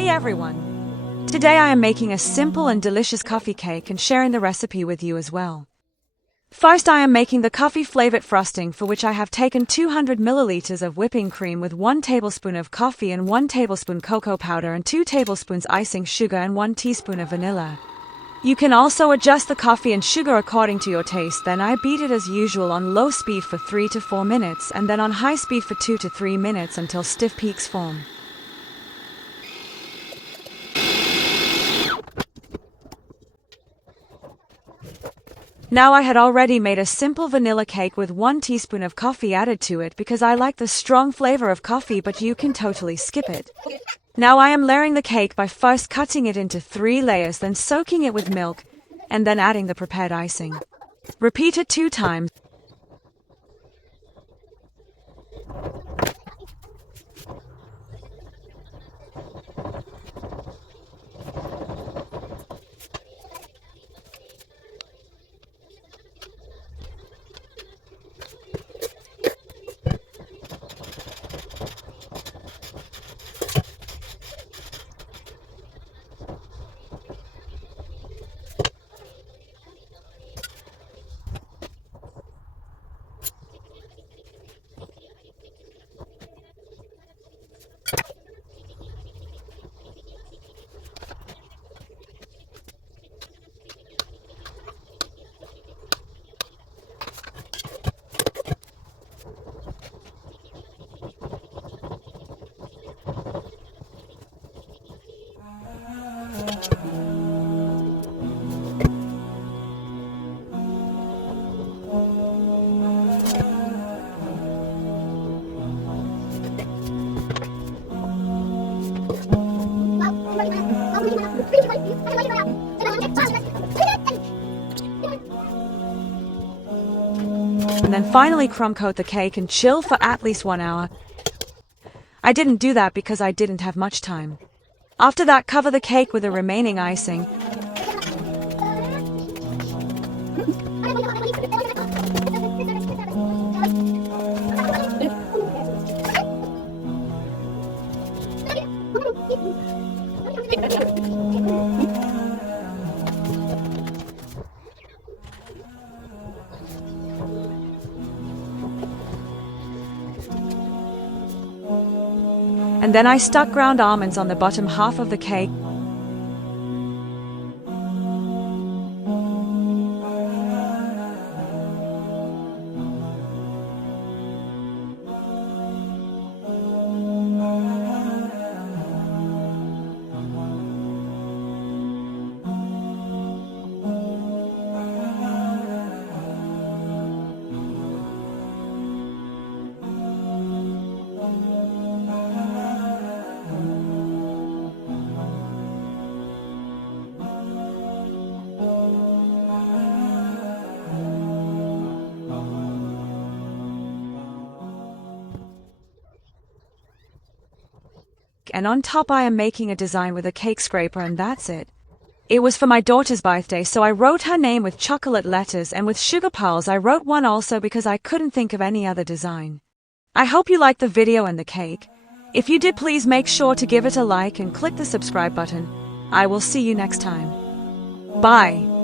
Hey everyone! Today I am making a simple and delicious coffee cake and sharing the recipe with you as well. First I am making the coffee-flavored frosting, for which I have taken 200 milliliters of whipping cream with 1 tablespoon of coffee and 1 tablespoon cocoa powder and 2 tablespoons icing sugar and 1 teaspoon of vanilla. You can also adjust the coffee and sugar according to your taste. Then I beat it as usual on low speed for 3 to 4 minutes and then on high speed for 2 to 3 minutes until stiff peaks form. Now I had already made a simple vanilla cake with 1 teaspoon of coffee added to it because I like the strong flavor of coffee, but you can totally skip it. Now I am layering the cake by first cutting it into 3 layers, then soaking it with milk, and then adding the prepared icing. Repeat it 2 times. And then finally crumb coat the cake and chill for at least 1 hour. I didn't do that because I didn't have much time. After that, cover the cake with the remaining icing. And then I stuck ground almonds on the bottom half of the cake. And on top I am making a design with a cake scraper, and that's it. It was for my daughter's birthday, so I wrote her name with chocolate letters, and with sugar pearls I wrote one also because I couldn't think of any other design. I hope you liked the video and the cake. If you did, please make sure to give it a like and click the subscribe button. I will see you next time. Bye.